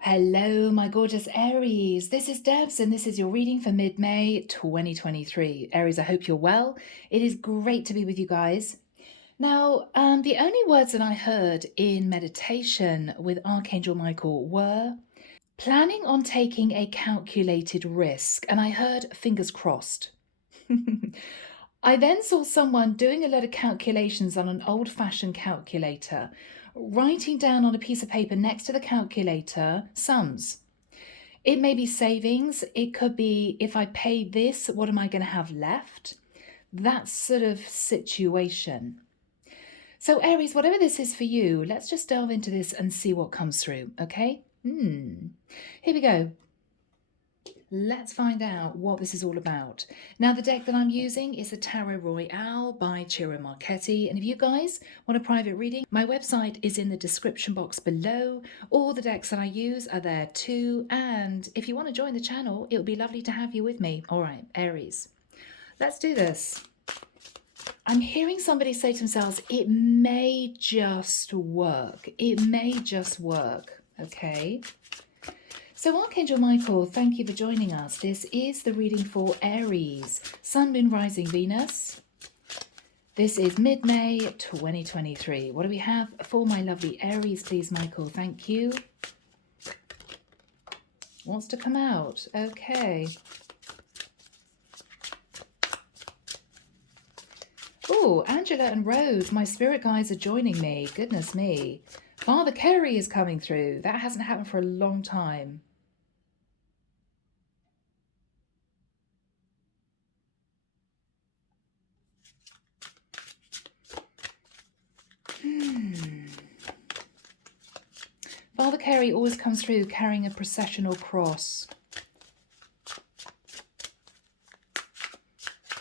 Hello, my gorgeous Aries. This is Debs, and this is your reading for mid-May 2023. Aries, I hope you're well. It is great to be with you guys. Now, the only words that I heard in meditation with Archangel Michael were planning on taking a calculated risk, and I heard fingers crossed. I then saw someone doing a lot of calculations on an old-fashioned calculator, writing down on a piece of paper next to the calculator sums. It may be savings. It could be, if I pay this, what am I going to have left? That sort of situation. So Aries, whatever this is for you, let's just delve into this and see what comes through, okay? Here we go. Let's find out what this is all about. Now, the deck that I'm using is the Tarot Royale by Ciro Marchetti. And if you guys want a private reading, my website is in the description box below. All the decks that I use are there too. And if you want to join the channel, it would be lovely to have you with me. All right, Aries, let's do this. I'm hearing somebody say to themselves, it may just work. It may just work, okay? So Archangel Michael, thank you for joining us. This is the reading for Aries, Sun, Moon, Rising, Venus. This is mid-May 2023. What do we have for my lovely Aries, please, Michael? Thank you. Wants to come out. Okay. Oh, Angela and Rose, my spirit guides are joining me. Goodness me. Father Kerry is coming through. That hasn't happened for a long time. Father Kerry always comes through carrying a processional cross.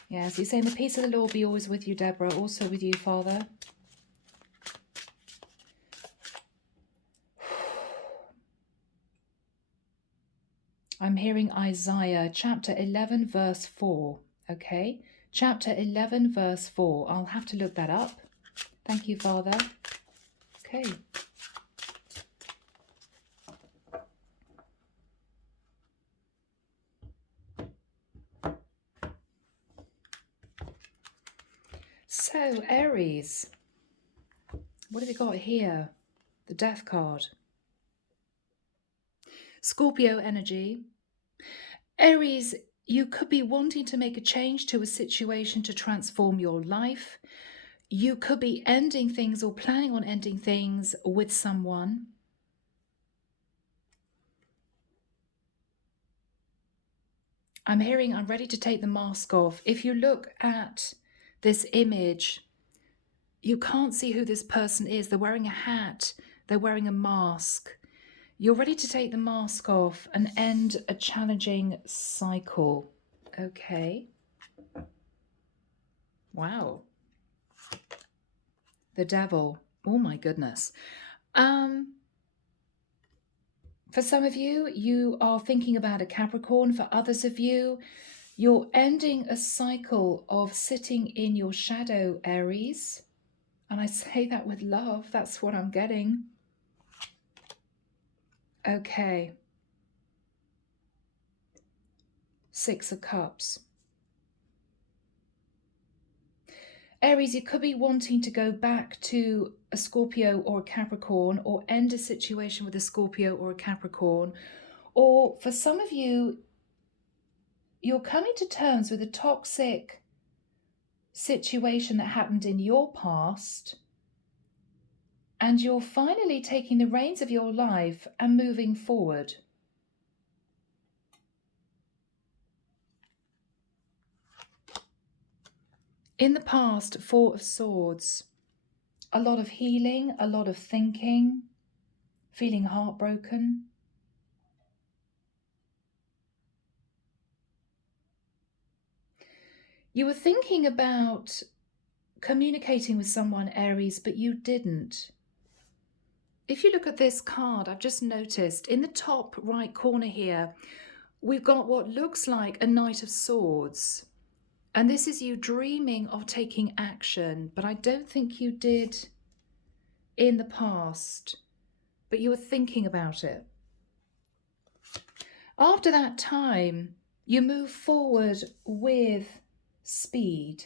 Yes, he's saying the peace of the Lord be always with you, Deborah, also with you, Father. I'm hearing Isaiah chapter 11, verse 4. Okay, chapter 11, verse 4. I'll have to look that up. Thank you, Father. Okay. So, Aries, what have we got here? The Death card. Scorpio energy. Aries, you could be wanting to make a change to a situation to transform your life. You could be ending things or planning on ending things with someone. I'm hearing I'm ready to take the mask off. If you look at this image, you can't see who this person is. They're wearing a hat. They're wearing a mask. You're ready to take the mask off and end a challenging cycle. Okay. Wow. The devil. Oh my goodness. For some of you, you are thinking about a Capricorn. For others of you, you're ending a cycle of sitting in your shadow, Aries. And I say that with love. That's what I'm getting. Okay. Six of Cups. Aries, you could be wanting to go back to a Scorpio or a Capricorn, or end a situation with a Scorpio or a Capricorn. Or for some of you, you're coming to terms with a toxic situation that happened in your past, and you're finally taking the reins of your life and moving forward. In the past, Four of Swords, a lot of healing, a lot of thinking, feeling heartbroken. You were thinking about communicating with someone, Aries, but you didn't. If you look at this card, I've just noticed in the top right corner here, we've got what looks like a Knight of Swords. And this is you dreaming of taking action, but I don't think you did in the past, but you were thinking about it. After that time, you move forward with speed.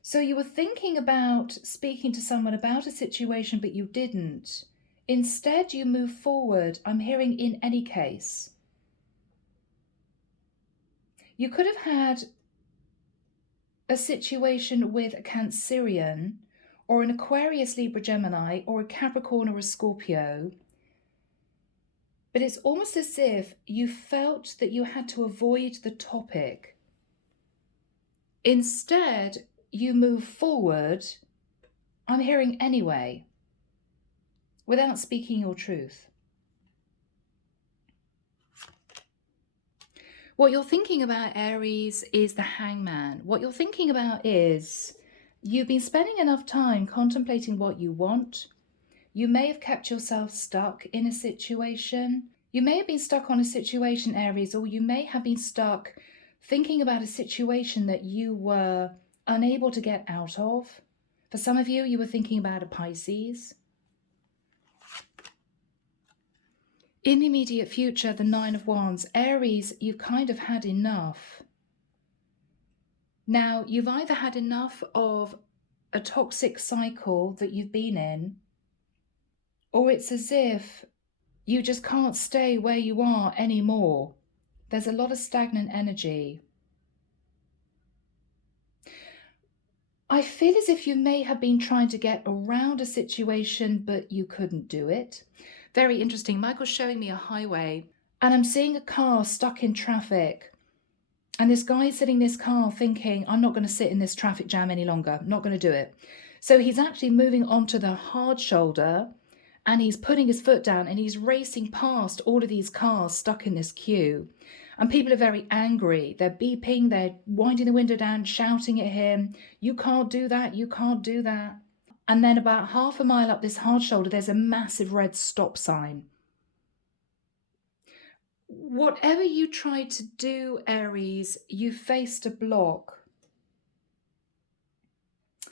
So you were thinking about speaking to someone about a situation, but you didn't. Instead, you move forward. I'm hearing in any case. You could have had a situation with a Cancerian or an Aquarius, Libra, Gemini, or a Capricorn or a Scorpio. But it's almost as if you felt that you had to avoid the topic. Instead, you move forward, I'm hearing anyway, without speaking your truth. What you're thinking about, Aries, is the Hangman. What you're thinking about is you've been spending enough time contemplating what you want. You may have kept yourself stuck in a situation. You may have been stuck on a situation, Aries, or you may have been stuck thinking about a situation that you were unable to get out of. For some of you, you were thinking about a Pisces. In the immediate future, the Nine of Wands, Aries, you've kind of had enough. Now, you've either had enough of a toxic cycle that you've been in, or it's as if you just can't stay where you are anymore. There's a lot of stagnant energy. I feel as if you may have been trying to get around a situation, but you couldn't do it. Very interesting. Michael's showing me a highway, and I'm seeing a car stuck in traffic. And this guy sitting in this car thinking, I'm not going to sit in this traffic jam any longer. I'm not going to do it. So he's actually moving onto the hard shoulder, and he's putting his foot down, and he's racing past all of these cars stuck in this queue. And people are very angry. They're beeping, they're winding the window down, shouting at him, you can't do that, you can't do that. And then about half a mile up this hard shoulder, there's a massive red stop sign. Whatever you tried to do, Aries, you faced a block.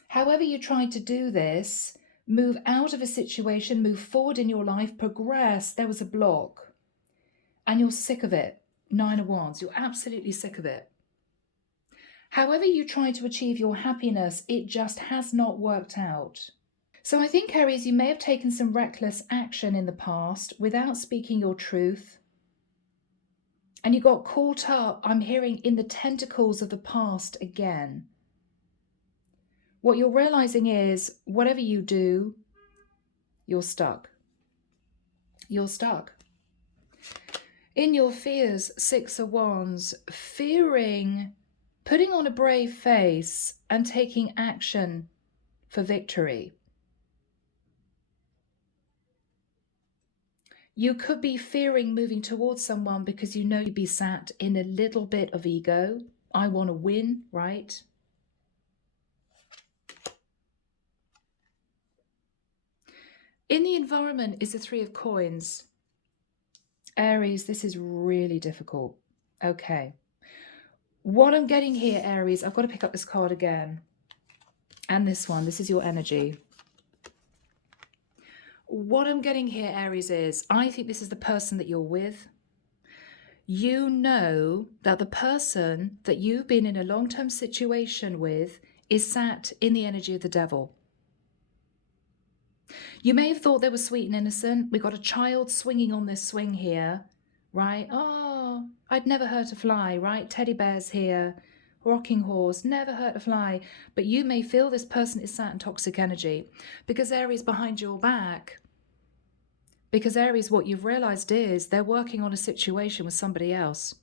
However you tried to do this, move out of a situation, move forward in your life, progress, there was a block. And you're sick of it. Nine of Wands, you're absolutely sick of it. However you try to achieve your happiness, it just has not worked out. So I think, Aries, you may have taken some reckless action in the past without speaking your truth. And you got caught up, I'm hearing, in the tentacles of the past again. What you're realizing is, whatever you do, you're stuck. You're stuck. In your fears, Six of Wands, fearing, putting on a brave face and taking action for victory. You could be fearing moving towards someone because you know you'd be sat in a little bit of ego. I want to win, right? In the environment is the Three of Coins. Aries, this is really difficult. Okay. What I'm getting here, Aries, I've got to pick up this card again. And this one, this is your energy. What I'm getting here, Aries, is I think this is the person that you're with. You know that the person that you've been in a long-term situation with is sat in the energy of the devil. You may have thought they were sweet and innocent. We've got a child swinging on this swing here, right? Oh, I'd never hurt a fly, right? Teddy bears here, rocking horse, never hurt a fly. But you may feel this person is sat in toxic energy because Aries behind your back. Because Aries, what you've realized is they're working on a situation with somebody else.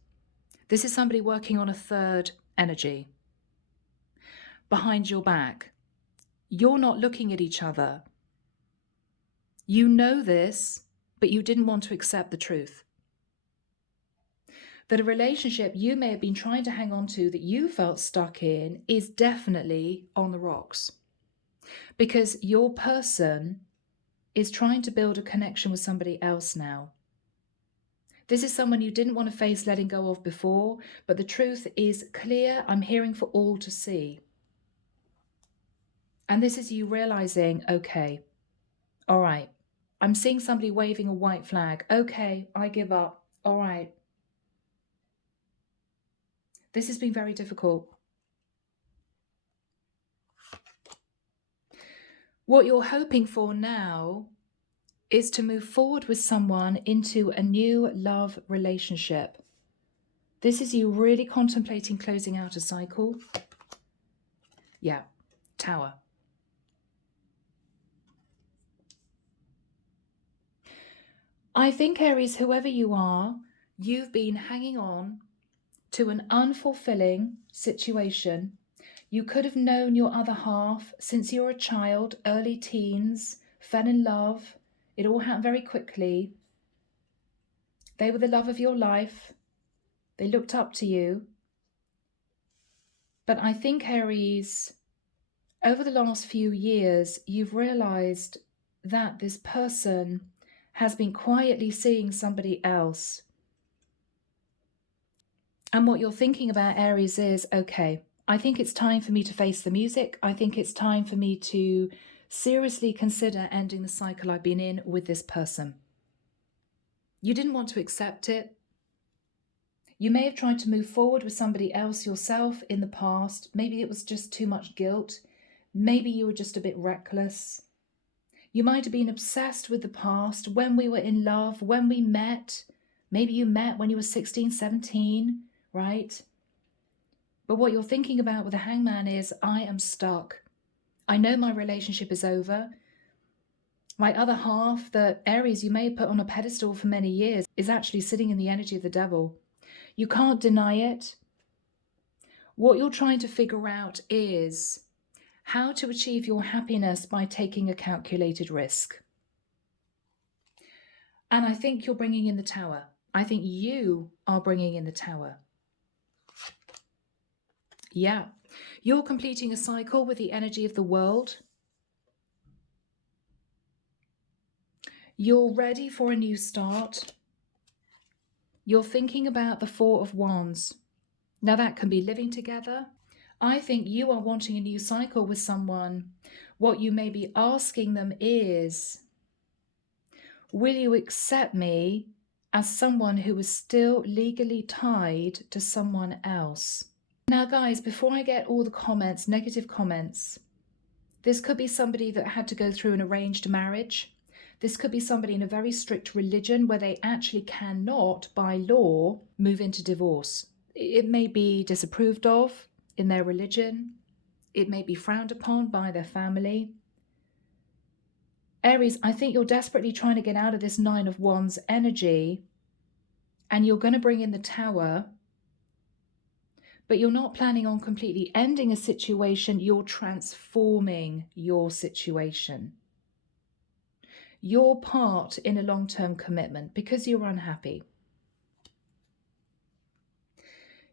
This is somebody working on a third energy. Behind your back. You're not looking at each other. You know this, but you didn't want to accept the truth. That a relationship you may have been trying to hang on to that you felt stuck in is definitely on the rocks. Because your person is trying to build a connection with somebody else now. This is someone you didn't want to face letting go of before, but the truth is clear, I'm hearing, for all to see. And this is you realizing, okay, all right, I'm seeing somebody waving a white flag. Okay, I give up. All right. This has been very difficult. What you're hoping for now is to move forward with someone into a new love relationship. This is you really contemplating closing out a cycle. Yeah, Tower. I think, Aries, whoever you are, you've been hanging on to an unfulfilling situation. You could have known your other half since you were a child, early teens, fell in love. It all happened very quickly. They were the love of your life. They looked up to you. But I think, Aries, over the last few years, you've realized that this person has been quietly seeing somebody else. And what you're thinking about, Aries, is, okay, I think it's time for me to face the music. I think it's time for me to seriously consider ending the cycle I've been in with this person. You didn't want to accept it. You may have tried to move forward with somebody else yourself in the past. Maybe it was just too much guilt. Maybe you were just a bit reckless. You might have been obsessed with the past, when we were in love, when we met. Maybe you met when you were 16, 17, right? But what you're thinking about with the Hangman is, I am stuck. I know my relationship is over. My other half, the Aries you may have put on a pedestal for many years, is actually sitting in the energy of the devil. You can't deny it. What you're trying to figure out is how to achieve your happiness by taking a calculated risk. And I think you're bringing in the Tower. I think you are bringing in the Tower. Yeah. You're completing a cycle with the energy of the world. You're ready for a new start. You're thinking about the Four of Wands. Now that can be living together. I think you are wanting a new cycle with someone. What you may be asking them is, will you accept me as someone who is still legally tied to someone else? Now, guys, before I get all the comments, negative comments, this could be somebody that had to go through an arranged marriage. This could be somebody in a very strict religion where they actually cannot, by law, move into divorce. It may be disapproved of in their religion. It may be frowned upon by their family. Aries, I think you're desperately trying to get out of this Nine of Wands energy, and you're going to bring in the Tower, but you're not planning on completely ending a situation. You're transforming your situation. You're part in a long-term commitment because you're unhappy.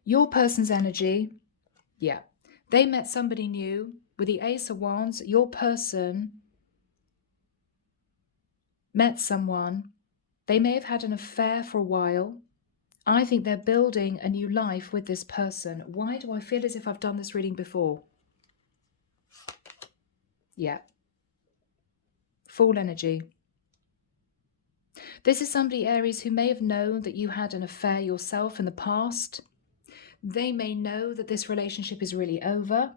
Your person's energy, yeah, they met somebody new. With the Ace of Wands, your person met someone. They may have had an affair for a while. I think they're building a new life with this person. Why do I feel as if I've done this reading before? Yeah. Full energy. This is somebody, Aries, who may have known that you had an affair yourself in the past. They may know that this relationship is really over,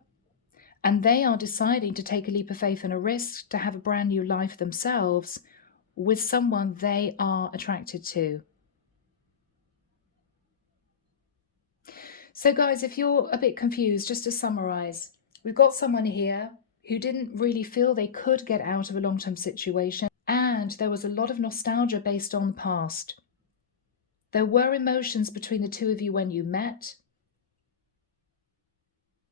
and they are deciding to take a leap of faith and a risk to have a brand new life themselves with someone they are attracted to. So guys, if you're a bit confused, just to summarize, we've got someone here who didn't really feel they could get out of a long-term situation, and there was a lot of nostalgia based on the past. There were emotions between the two of you when you met.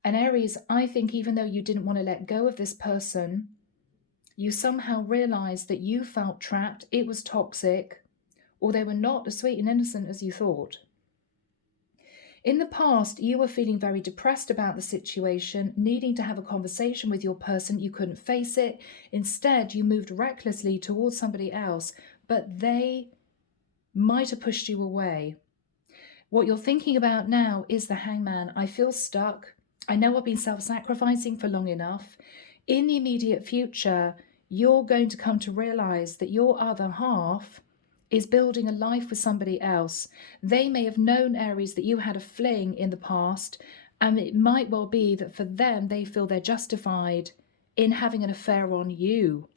And Aries, I think even though you didn't want to let go of this person, you somehow realized that you felt trapped, it was toxic, or they were not as sweet and innocent as you thought. In the past, you were feeling very depressed about the situation, needing to have a conversation with your person. You couldn't face it. Instead, you moved recklessly towards somebody else, but they might have pushed you away. What you're thinking about now is the Hangman. I feel stuck. I know I've been self-sacrificing for long enough. In the immediate future, you're going to come to realize that your other half is building a life with somebody else. They may have known, Aries, that you had a fling in the past, and it might well be that for them, they feel they're justified in having an affair on you.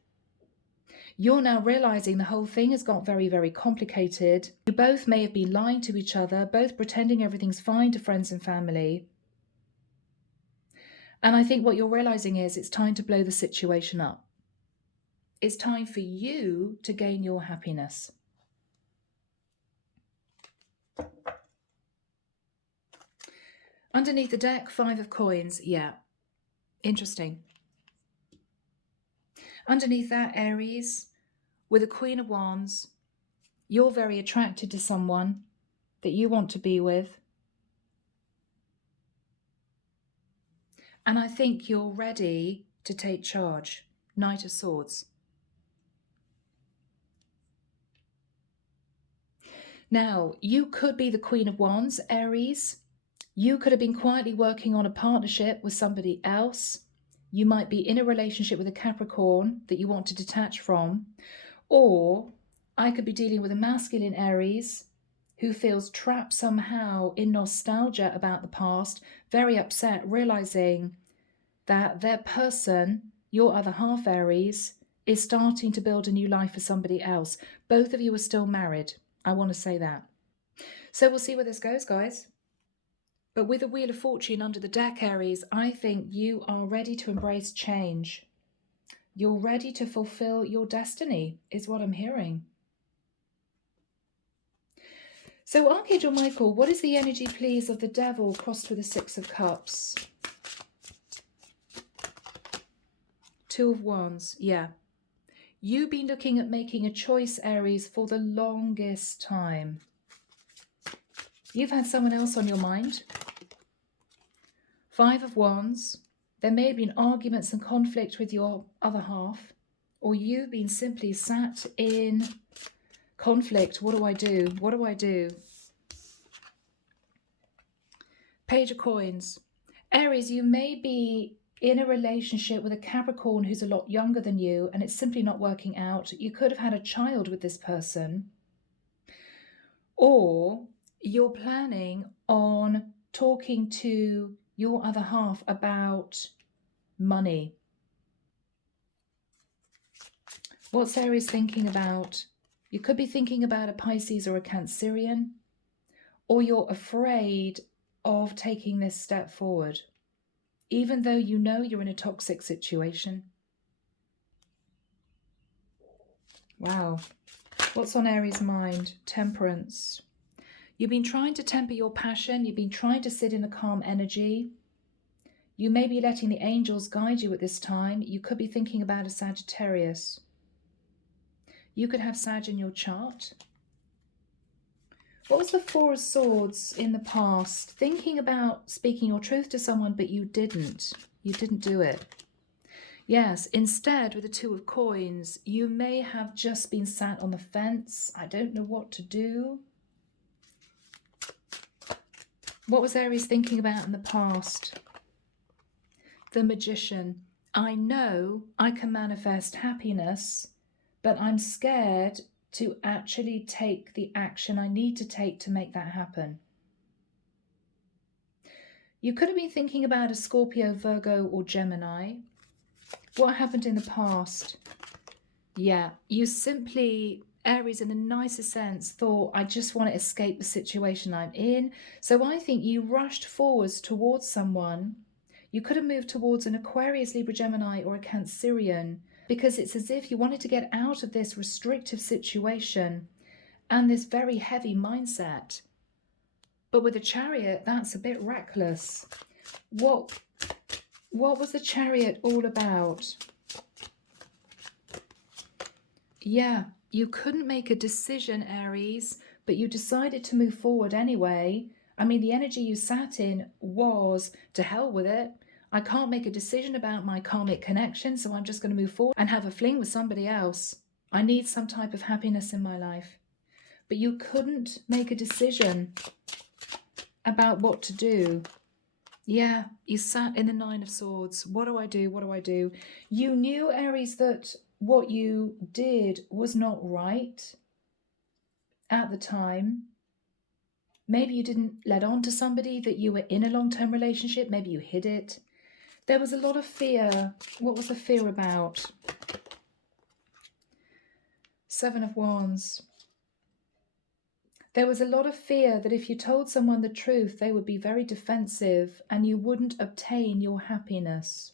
You're now realizing the whole thing has got very, very complicated. You both may have been lying to each other, both pretending everything's fine to friends and family. And I think what you're realizing is it's time to blow the situation up. It's time for you to gain your happiness. Underneath the deck, 5 of coins. Yeah, interesting. Underneath that, Aries, with a Queen of Wands, you're very attracted to someone that you want to be with. And I think you're ready to take charge. Knight of Swords. Now, you could be the Queen of Wands, Aries. You could have been quietly working on a partnership with somebody else. You might be in a relationship with a Capricorn that you want to detach from. Or I could be dealing with a masculine Aries who feels trapped somehow in nostalgia about the past, very upset, realizing that their person, your other half Aries, is starting to build a new life for somebody else. Both of you are still married. I want to say that. So we'll see where this goes, guys. But with the Wheel of Fortune under the deck, Aries, I think you are ready to embrace change. You're ready to fulfill your destiny, is what I'm hearing. So Archangel Michael, what is the energy, please, of the Devil crossed with the 6 of Cups? 2 of Wands, yeah. You've been looking at making a choice, Aries, for the longest time. You've had someone else on your mind. 5 of Wands. There may have been arguments and conflict with your other half, or you've been simply sat in conflict. What do I do? What do I do? Page of Coins. Aries, you may be in a relationship with a Capricorn who's a lot younger than you, and it's simply not working out. You could have had a child with this person, or you're planning on talking to your other half about money. What's Aries thinking about? You could be thinking about a Pisces or a Cancerian, or you're afraid of taking this step forward, even though you know you're in a toxic situation. Wow. What's on Aries' mind? Temperance. You've been trying to temper your passion. You've been trying to sit in a calm energy. You may be letting the angels guide you at this time. You could be thinking about a Sagittarius. You could have Sag in your chart. What was the 4 of Swords in the past? Thinking about speaking your truth to someone, but you didn't. You didn't do it. Yes, instead, with the 2 of Coins, you may have just been sat on the fence. I don't know what to do. What was Aries thinking about in the past? The Magician. I know I can manifest happiness, but I'm scared to actually take the action I need to take to make that happen. You could have been thinking about a Scorpio, Virgo, or Gemini. What happened in the past? Yeah, you simply, Aries, in the nicest sense, thought, I just want to escape the situation I'm in. So I think you rushed forwards towards someone. You could have moved towards an Aquarius, Libra, Gemini, or a Cancerian, because it's as if you wanted to get out of this restrictive situation and this very heavy mindset. But with a Chariot, that's a bit reckless. What was the Chariot all about? Yeah, you couldn't make a decision, Aries, but you decided to move forward anyway. I mean, the energy you sat in was, to hell with it. I can't make a decision about my karmic connection, so I'm just going to move forward and have a fling with somebody else. I need some type of happiness in my life. But you couldn't make a decision about what to do. Yeah, you sat in the 9 of Swords. What do I do? What do I do? You knew, Aries, that what you did was not right at the time. Maybe you didn't let on to somebody that you were in a long-term relationship. Maybe you hid it. There was a lot of fear. What was the fear about? 7 of Wands. There was a lot of fear that if you told someone the truth, they would be very defensive and you wouldn't obtain your happiness.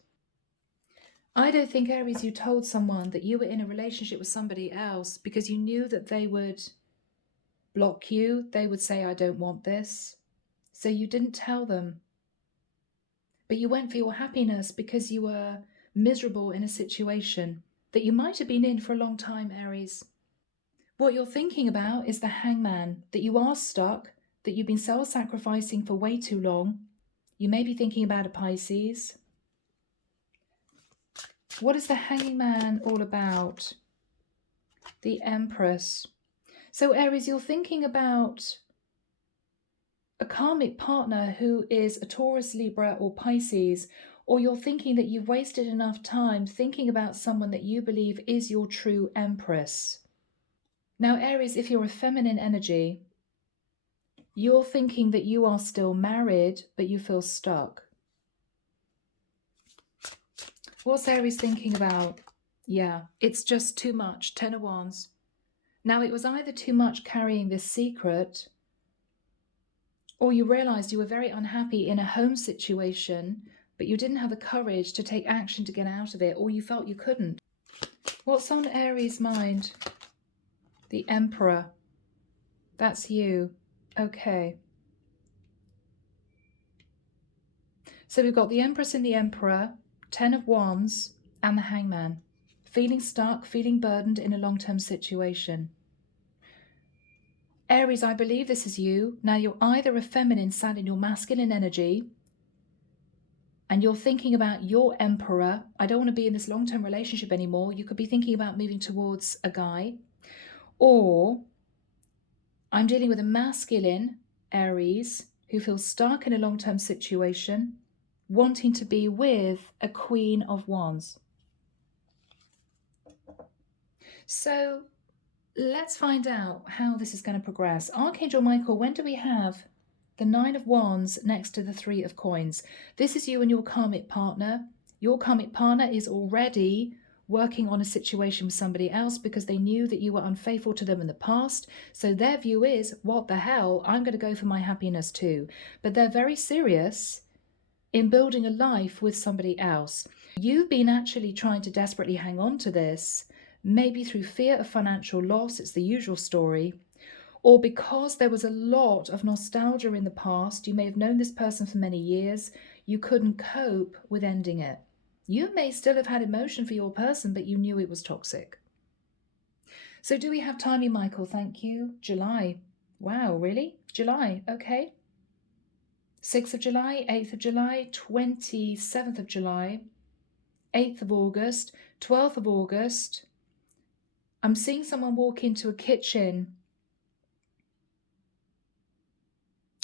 I don't think, Aries, you told someone that you were in a relationship with somebody else because you knew that they would block you. They would say, I don't want this. So you didn't tell them. But you went for your happiness because you were miserable in a situation that you might have been in for a long time, Aries. What you're thinking about is the Hangman, that you are stuck, that you've been self-sacrificing for way too long. You may be thinking about a Pisces. What is the Hanging Man all about? The Empress. So Aries, you're thinking about a karmic partner who is a Taurus, Libra, or Pisces, or you're thinking that you've wasted enough time thinking about someone that you believe is your true Empress. Now, Aries, if you're a feminine energy, you're thinking that you are still married, but you feel stuck. What's Aries thinking about? Yeah, it's just too much. 10 of Wands. Now, it was either too much carrying this secret, or you realized you were very unhappy in a home situation, but you didn't have the courage to take action to get out of it, or you felt you couldn't. What's on Aries' mind? The Emperor. That's you. Okay. So we've got the Empress and the Emperor, 10 of Wands, and the Hangman. Feeling stuck, feeling burdened in a long-term situation. Aries, I believe this is you. Now you're either a feminine sat in your masculine energy, and you're thinking about your Emperor. I don't want to be in this long-term relationship anymore. You could be thinking about moving towards a guy. Or I'm dealing with a masculine Aries who feels stuck in a long-term situation, wanting to be with a Queen of Wands. So let's find out how this is going to progress. Archangel Michael, when do we have the 9 of Wands next to the 3 of Coins? This is you and your karmic partner. Your karmic partner is already working on a situation with somebody else because they knew that you were unfaithful to them in the past. So their view is, what the hell, I'm going to go for my happiness too. But they're very serious in building a life with somebody else. You've been actually trying to desperately hang on to this, maybe through fear of financial loss, it's the usual story, or because there was a lot of nostalgia in the past. You may have known this person for many years. You couldn't cope with ending it. You may still have had emotion for your person, but you knew it was toxic. So do we have timing, Michael? Thank you. July. Wow, really? July, okay. 6th of July, 8th of July, 27th of July, 8th of August, 12th of August. I'm seeing someone walk into a kitchen.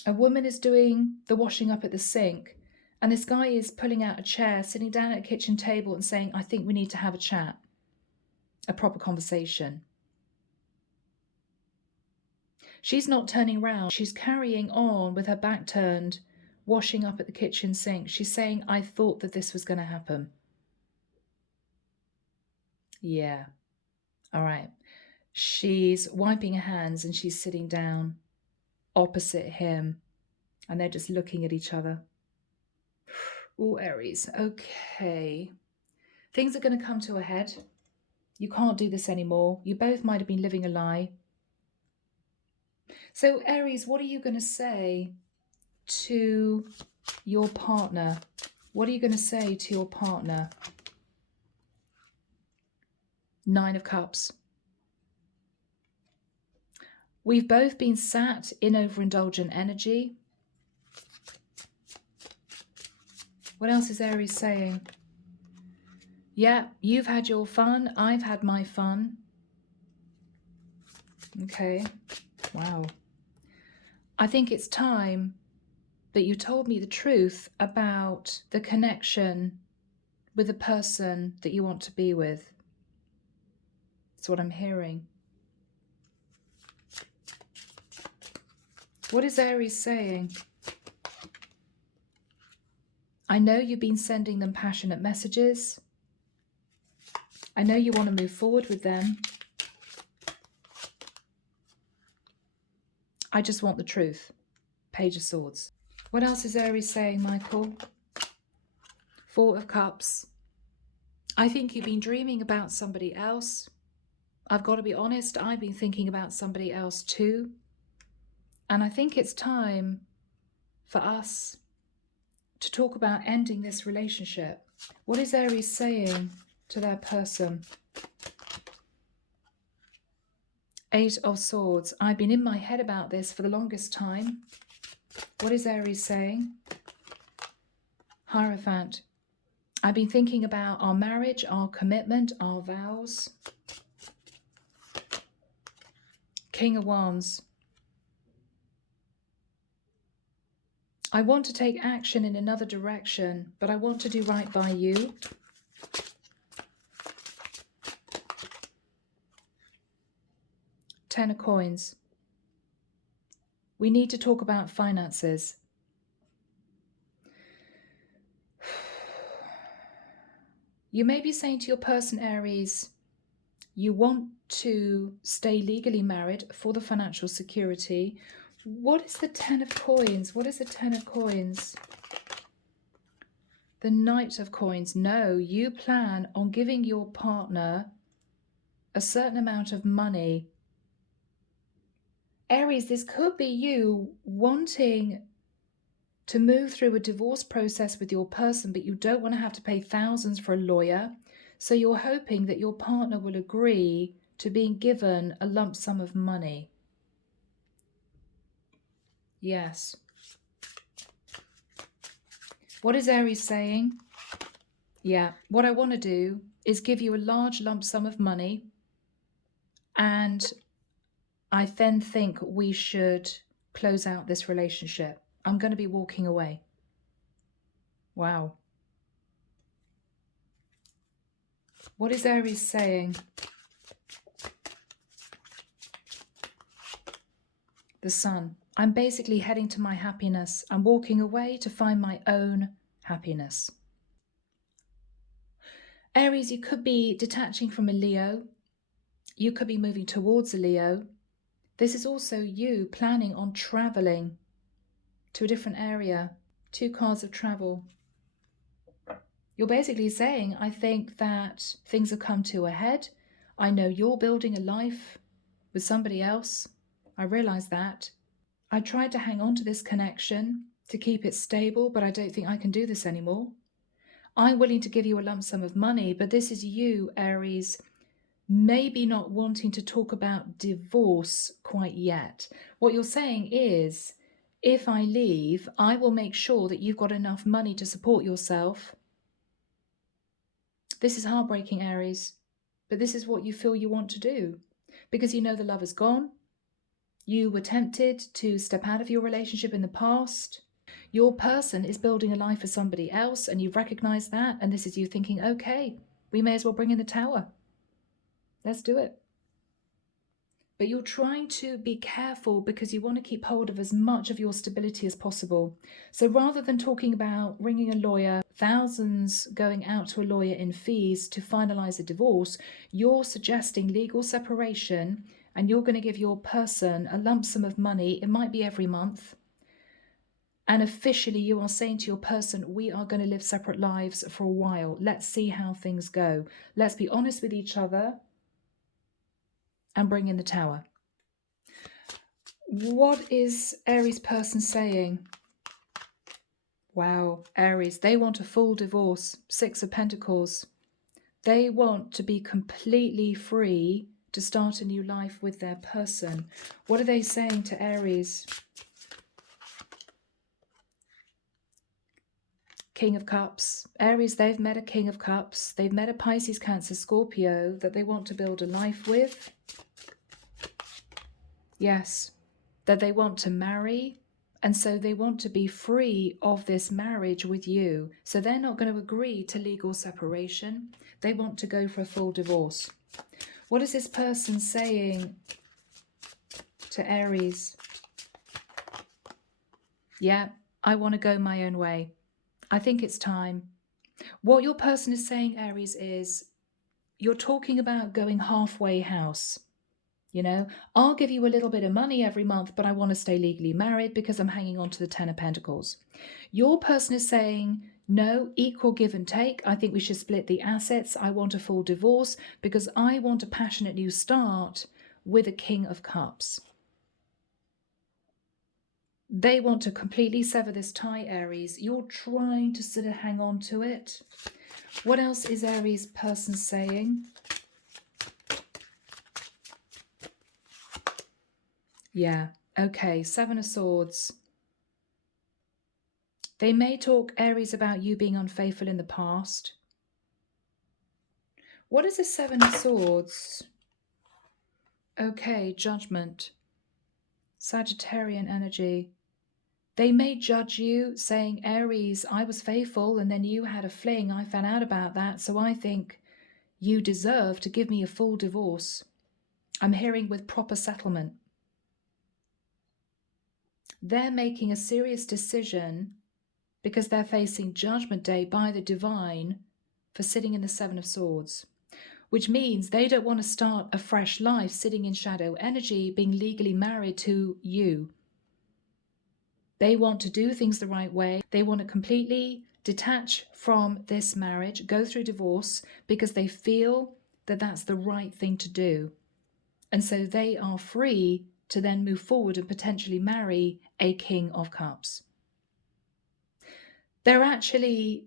A woman is doing the washing up at the sink, and this guy is pulling out a chair, sitting down at a kitchen table and saying, I think we need to have a chat, a proper conversation. She's not turning around. She's carrying on with her back turned, washing up at the kitchen sink. She's saying, I thought that this was going to happen. Yeah. All right. She's wiping her hands and she's sitting down opposite him, and they're just looking at each other. Oh, Aries. Okay. Things are going to come to a head. You can't do this anymore. You both might have been living a lie. So, Aries, what are you going to say to your partner? What are you going to say to your partner? 9 of Cups. We've both been sat in overindulgent energy. What else is Aries saying? Yeah, you've had your fun. I've had my fun. Okay. Wow. I think it's time that you told me the truth about the connection with the person that you want to be with. That's what I'm hearing. What is Aries saying? I know you've been sending them passionate messages. I know you want to move forward with them. I just want the truth. Page of Swords. What else is Aries saying, Michael? Four of Cups. I think you've been dreaming about somebody else. I've got to be honest, I've been thinking about somebody else too. And I think it's time for us to talk about ending this relationship. What is Aries saying to their person? Eight of Swords. I've been in my head about this for the longest time. What is Aries saying? Hierophant. I've been thinking about our marriage, our commitment, our vows. King of Wands. I want to take action in another direction, but I want to do right by you. Ten of Coins. We need to talk about finances. You may be saying to your person, Aries, you want to stay legally married for the financial security. What is the Ten of Coins? What is the Ten of Coins? The Knight of Coins. No, you plan on giving your partner a certain amount of money. Aries, this could be you wanting to move through a divorce process with your person, but you don't want to have to pay thousands for a lawyer. So you're hoping that your partner will agree to being given a lump sum of money. Yes. What is Aries saying? Yeah, what I want to do is give you a large lump sum of money, and I then think we should close out this relationship. I'm going to be walking away. Wow. What is Aries saying? The Sun. I'm basically heading to my happiness. I'm walking away to find my own happiness. Aries, you could be detaching from a Leo. You could be moving towards a Leo. This is also you planning on traveling to a different area. Two cards of travel. You're basically saying, I think that things have come to a head. I know you're building a life with somebody else. I realize that. I tried to hang on to this connection to keep it stable, but I don't think I can do this anymore. I'm willing to give you a lump sum of money, but this is you, Aries, maybe not wanting to talk about divorce quite yet. What you're saying is, if I leave, I will make sure that you've got enough money to support yourself. This is heartbreaking, Aries, but this is what you feel you want to do because you know the love is gone. You were tempted to step out of your relationship in the past. Your person is building a life for somebody else, and you've recognized that, and this is you thinking, okay, we may as well bring in the tower. Let's do it. But you're trying to be careful because you want to keep hold of as much of your stability as possible. So rather than talking about ringing a lawyer, thousands going out to a lawyer in fees to finalize a divorce, you're suggesting legal separation, and you're going to give your person a lump sum of money. It might be every month. And officially you are saying to your person, we are going to live separate lives for a while. Let's see how things go. Let's be honest with each other and bring in the tower. What is Aries person saying? Wow, Aries, they want a full divorce. Six of Pentacles. They want to be completely free to start a new life with their person. What are they saying to Aries? King of Cups. Aries, they've met a King of Cups. They've met a Pisces, Cancer, Scorpio that they want to build a life with. Yes, that they want to marry. And so they want to be free of this marriage with you. So they're not going to agree to legal separation. They want to go for a full divorce. What is this person saying to Aries? Yeah, I want to go my own way. I think it's time. What your person is saying, Aries, is you're talking about going halfway house. You know, I'll give you a little bit of money every month, but I want to stay legally married because I'm hanging on to the Ten of Pentacles. Your person is saying, no, equal give and take. I think we should split the assets. I want a full divorce because I want a passionate new start with a King of Cups. They want to completely sever this tie, Aries. You're trying to sort of hang on to it. What else is Aries person saying? Yeah, okay, Seven of Swords. They may talk, Aries, about you being unfaithful in the past. What is the Seven of Swords? Okay, Judgment. Sagittarian energy. They may judge you, saying, Aries, I was faithful and then you had a fling. I found out about that, so I think you deserve to give me a full divorce. I'm hearing with proper settlement. They're making a serious decision because they're facing Judgment Day by the divine for sitting in the Seven of Swords, which means they don't want to start a fresh life sitting in shadow energy, being legally married to you. They want to do things the right way. They want to completely detach from this marriage, go through divorce because they feel that that's the right thing to do. And so they are free to then move forward and potentially marry a King of Cups. They're actually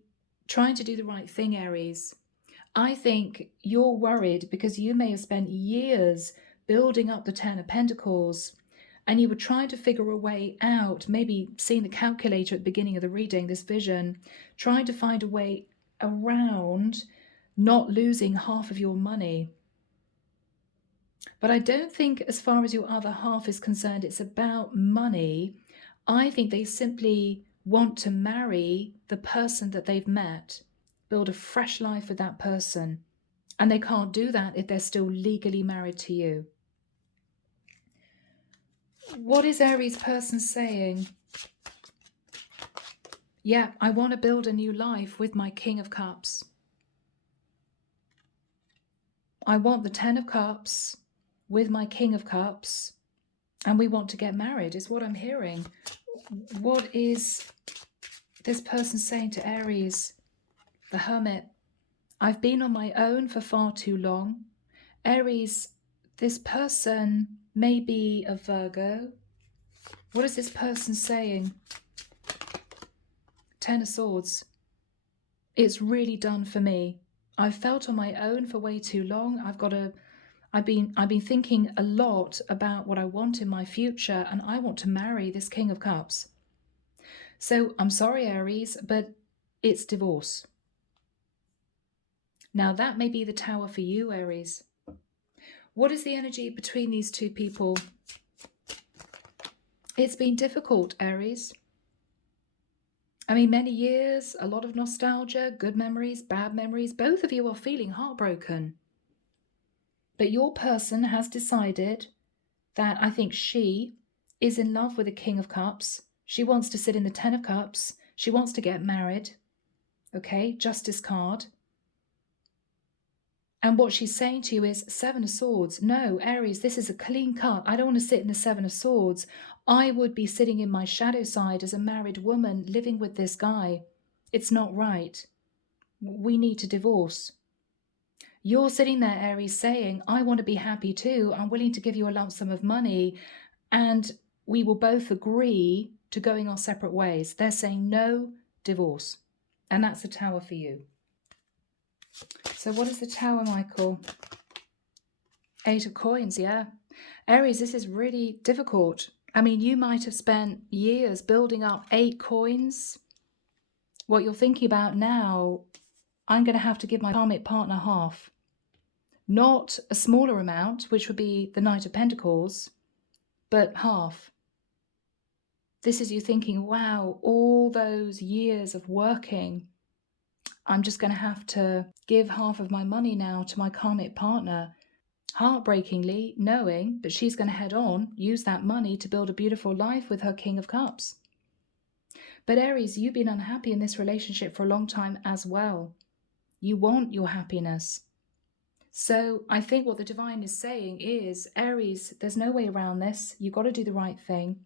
trying to do the right thing, Aries. I think you're worried because you may have spent years building up the Ten of Pentacles and you were trying to figure a way out, maybe seeing the calculator at the beginning of the reading, this vision, trying to find a way around not losing half of your money. But I don't think, as far as your other half is concerned, it's about money. I think they simply want to marry the person that they've met, build a fresh life with that person. And they can't do that if they're still legally married to you. What is Aries person saying? Yeah, I want to build a new life with my King of Cups. I want the Ten of Cups with my King of Cups. And we want to get married, is what I'm hearing. What is this person saying to Aries? The Hermit. I've been on my own for far too long. Aries, this person may be a Virgo. What is this person saying? Ten of Swords. It's really done for me. I've felt on my own for way too long. I've been thinking a lot about what I want in my future, and I want to marry this King of Cups. So I'm sorry, Aries, but it's divorce. Now that may be the Tower for you, Aries. What is the energy between these two people? It's been difficult, Aries. I mean, many years, a lot of nostalgia, good memories, bad memories. Both of you are feeling heartbroken. But your person has decided that I think she is in love with the King of Cups. She wants to sit in the Ten of Cups. She wants to get married. Okay, Justice card. And what she's saying to you is Seven of Swords. No, Aries, this is a clean cut. I don't want to sit in the Seven of Swords. I would be sitting in my shadow side as a married woman living with this guy. It's not right. We need to divorce. You're sitting there, Aries, saying, I want to be happy too. I'm willing to give you a lump sum of money. And we will both agree to going our separate ways. They're saying no divorce. And that's the Tower for you. So what is the Tower, Michael? Eight of Coins, yeah. Aries, this is really difficult. I mean, you might have spent years building up 8 coins. What you're thinking about now, I'm going to have to give my karmic partner half. Not a smaller amount, which would be the Knight of Pentacles, but half. This is you thinking, wow, all those years of working, I'm just going to have to give half of my money now to my karmic partner. heartbreakingly knowing that she's going to head on, use that money to build a beautiful life with her King of Cups. But Aries, you've been unhappy in this relationship for a long time as well. You want your happiness. So I think what the divine is saying is, Aries, there's no way around this. You've got to do the right thing.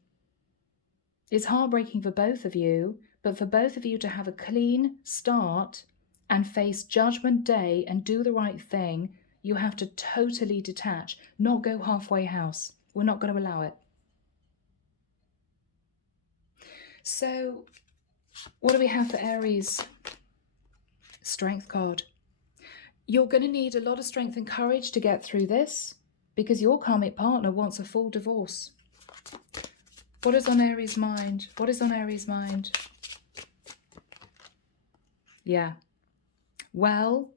It's heartbreaking for both of you, but for both of you to have a clean start and face Judgment Day and do the right thing, you have to totally detach, not go halfway house. We're not going to allow it. So what do we have for Aries? Strength card. You're going to need a lot of strength and courage to get through this because your karmic partner wants a full divorce. What is on Aries' mind? What is on Aries' mind? Yeah. Well,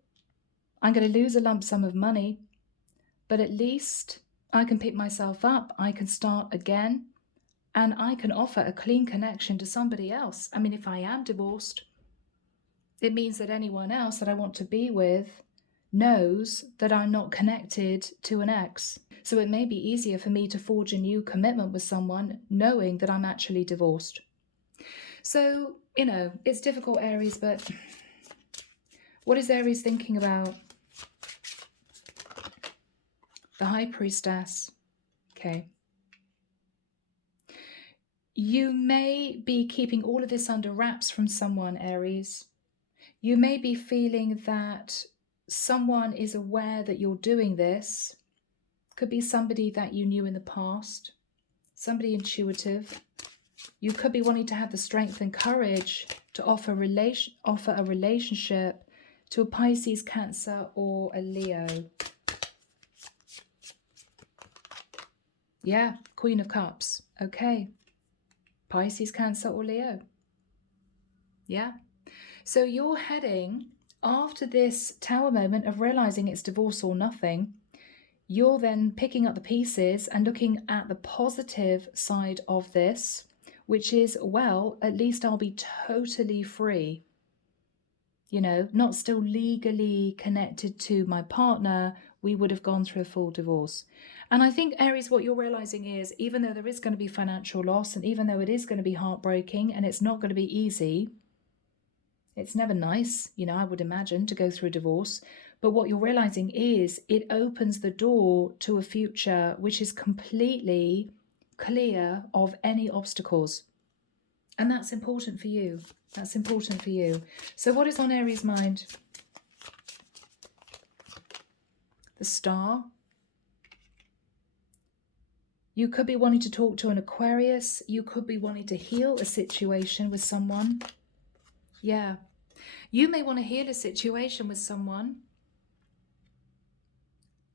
I'm going to lose a lump sum of money, but at least I can pick myself up. I can start again, and I can offer a clean connection to somebody else. I mean, if I am divorced, it means that anyone else that I want to be with knows that I'm not connected to an ex. So it may be easier for me to forge a new commitment with someone knowing that I'm actually divorced. So, it's difficult, Aries, but what is Aries thinking about? The High Priestess. Okay. You may be keeping all of this under wraps from someone, Aries. You may be feeling that someone is aware that you're doing this. Could be somebody that you knew in the past, somebody intuitive. You could be wanting to have the strength and courage to offer a relationship to a Pisces, Cancer, or a Leo. Yeah, Queen of Cups. Okay. Pisces, Cancer, or Leo. Yeah. So you're heading, after this Tower moment of realizing it's divorce or nothing, you're then picking up the pieces and looking at the positive side of this, which is, well, at least I'll be totally free. Not still legally connected to my partner. We would have gone through a full divorce. And I think, Aries, what you're realizing is, even though there is going to be financial loss, and even though it is going to be heartbreaking and it's not going to be easy, it's never nice, I would imagine, to go through a divorce. But what you're realizing is it opens the door to a future which is completely clear of any obstacles. And that's important for you. That's important for you. So what is on Aries' mind? The Star. You could be wanting to talk to an Aquarius. You could be wanting to heal a situation with someone. Yeah. You may want to heal a situation with someone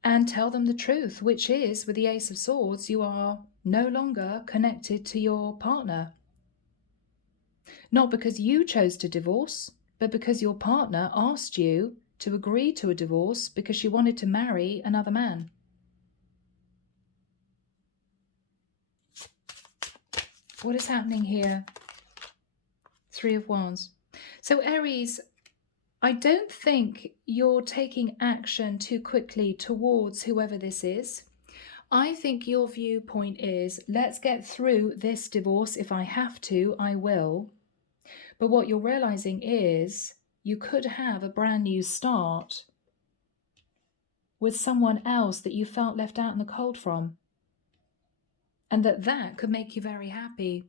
and tell them the truth, which is, with the Ace of Swords, you are no longer connected to your partner. Not because you chose to divorce, but because your partner asked you to agree to a divorce because she wanted to marry another man. What is happening here? Three of Wands. So Aries, I don't think you're taking action too quickly towards whoever this is. I think your viewpoint is, let's get through this divorce. If I have to, I will. But what you're realizing is you could have a brand new start with someone else that you felt left out in the cold from. And that could make you very happy.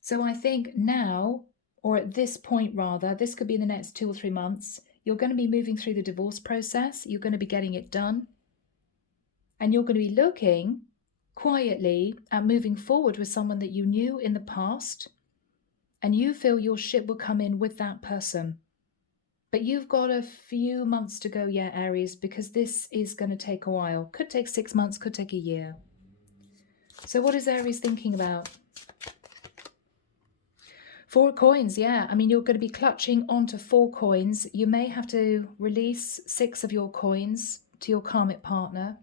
So I think now, or at this point rather, this could be in the next 2 or 3 months, you're going to be moving through the divorce process. You're going to be getting it done. And you're going to be looking quietly at moving forward with someone that you knew in the past. And you feel your ship will come in with that person. But you've got a few months to go yet, Aries, because this is going to take a while. Could take 6 months, could take a year. So what is Aries thinking about? 4 coins, yeah. I mean, you're going to be clutching onto 4 coins. You may have to release 6 of your coins to your karmic partner.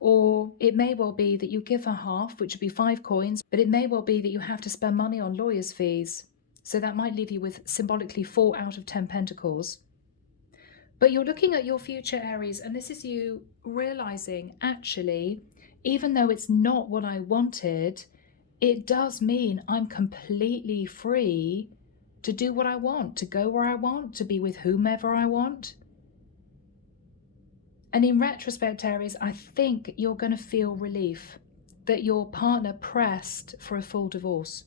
Or it may well be that you give her half, which would be 5 coins, but it may well be that you have to spend money on lawyer's fees. So that might leave you with symbolically 4 out of 10 pentacles. But you're looking at your future, Aries, and this is you realizing, actually, even though it's not what I wanted, it does mean I'm completely free to do what I want, to go where I want, to be with whomever I want. And in retrospect, Aries, I think you're going to feel relief that your partner pressed for a full divorce.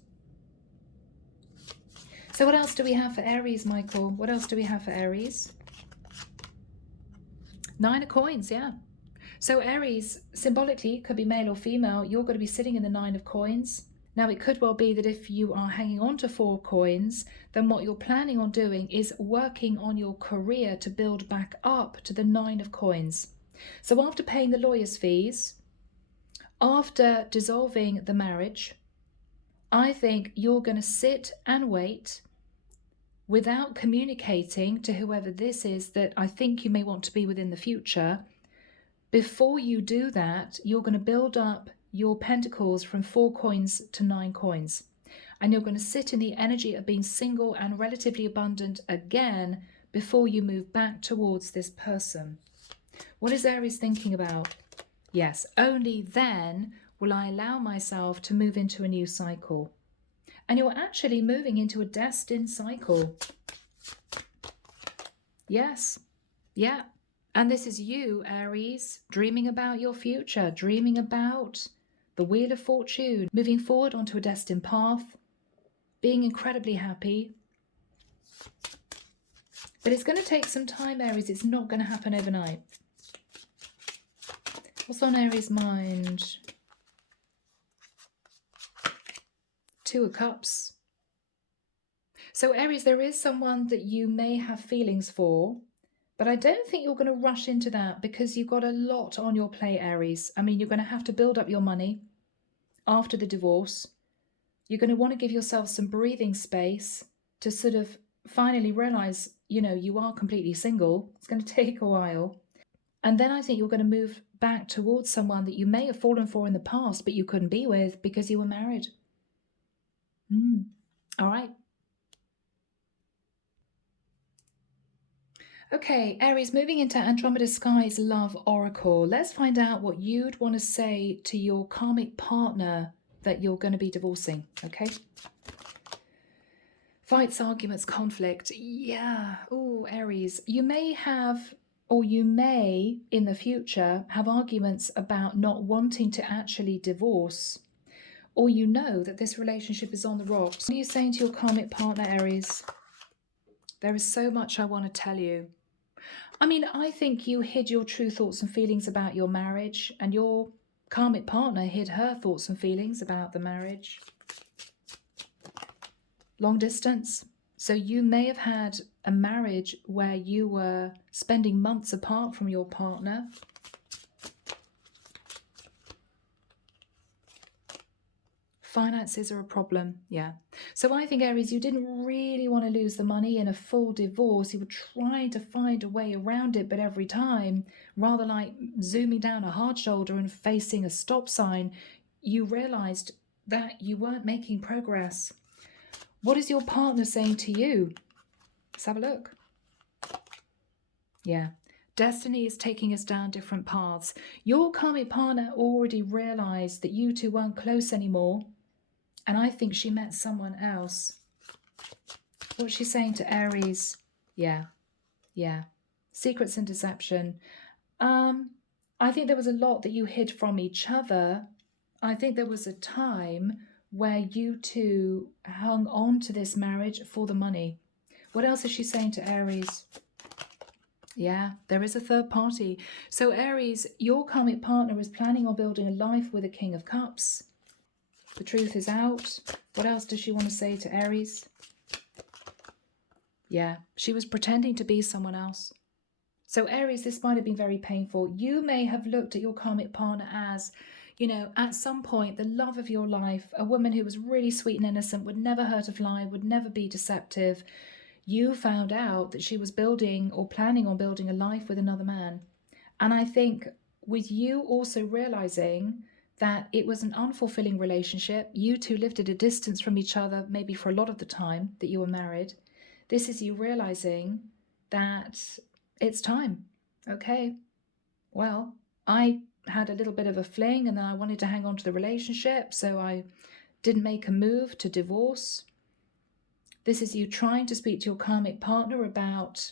So what else do we have for Aries, Michael? What else do we have for Aries? 9 of coins, yeah. So Aries, symbolically, could be male or female. You're going to be sitting in the 9 of coins. Now, it could well be that if you are hanging on to 4 coins, then what you're planning on doing is working on your career to build back up to the 9 of coins. So after paying the lawyer's fees, after dissolving the marriage, I think you're going to sit and wait without communicating to whoever this is that I think you may want to be with in the future. Before you do that, you're going to build up your pentacles from 4 coins to 9 coins. And you're going to sit in the energy of being single and relatively abundant again before you move back towards this person. What is Aries thinking about? Yes, only then will I allow myself to move into a new cycle. And you're actually moving into a destined cycle. Yes, yeah. And this is you, Aries, dreaming about your future, dreaming about the Wheel of Fortune, moving forward onto a destined path, being incredibly happy. But it's going to take some time, Aries. It's not going to happen overnight. What's on Aries' mind? 2 of Cups. So Aries, there is someone that you may have feelings for, but I don't think you're going to rush into that because you've got a lot on your plate, Aries. I mean, you're going to have to build up your money after the divorce. You're going to want to give yourself some breathing space to sort of finally realize, you know, you are completely single. It's going to take a while. And then I think you're going to move back towards someone that you may have fallen for in the past, but you couldn't be with because you were married. All right. Okay, Aries, moving into Andromeda Sky's Love Oracle. Let's find out what you'd want to say to your karmic partner that you're going to be divorcing, okay? Fights, arguments, conflict. Yeah. Oh, Aries, you may have, or you may in the future have arguments about not wanting to actually divorce, or you know that this relationship is on the rocks. What are you saying to your karmic partner, Aries? There is so much I want to tell you. I mean, I think you hid your true thoughts and feelings about your marriage, and your karmic partner hid her thoughts and feelings about the marriage. Long distance. So you may have had a marriage where you were spending months apart from your partner. Finances are a problem, yeah. So I think, Aries, you didn't really want to lose the money in a full divorce. You were trying to find a way around it, but every time, rather like zooming down a hard shoulder and facing a stop sign, you realized that you weren't making progress. What is your partner saying to you? Let's have a look. Yeah. Destiny is taking us down different paths. Your karmic partner already realized that you two weren't close anymore. And I think she met someone else. What's she saying to Aries? Yeah. Secrets and deception. I think there was a lot that you hid from each other. I think there was a time where you two hung on to this marriage for the money. What else is she saying to Aries? Yeah, there is a third party. So Aries, your karmic partner is planning on building a life with a King of Cups. The truth is out. What else does she want to say to Aries? Yeah, she was pretending to be someone else. So Aries, this might have been very painful. You may have looked at your karmic partner as, you know, at some point, the love of your life, a woman who was really sweet and innocent, would never hurt a fly, would never be deceptive. You found out that she was building or planning on building a life with another man. And I think with you also realizing that it was an unfulfilling relationship, you two lived at a distance from each other, maybe for a lot of the time that you were married. This is you realizing that It's time. Okay, well, I had a little bit of a fling and then I wanted to hang on to the relationship, so I didn't make a move to divorce. This is you trying to speak to your karmic partner about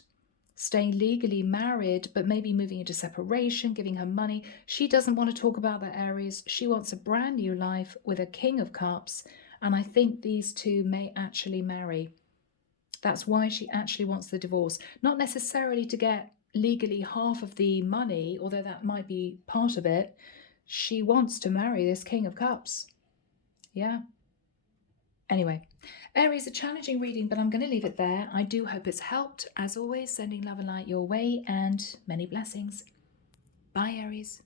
staying legally married, but maybe moving into separation, giving her money. She doesn't want to talk about that, Aries. She wants a brand new life with a King of Cups, and I think these two may actually marry. That's why she actually wants the divorce. Not necessarily to get legally half of the money, although that might be part of it. She wants to marry this King of Cups. Yeah. Anyway, Aries, a challenging reading, but I'm going to leave it there. I do hope it's helped. As always, sending love and light your way and many blessings. Bye, Aries.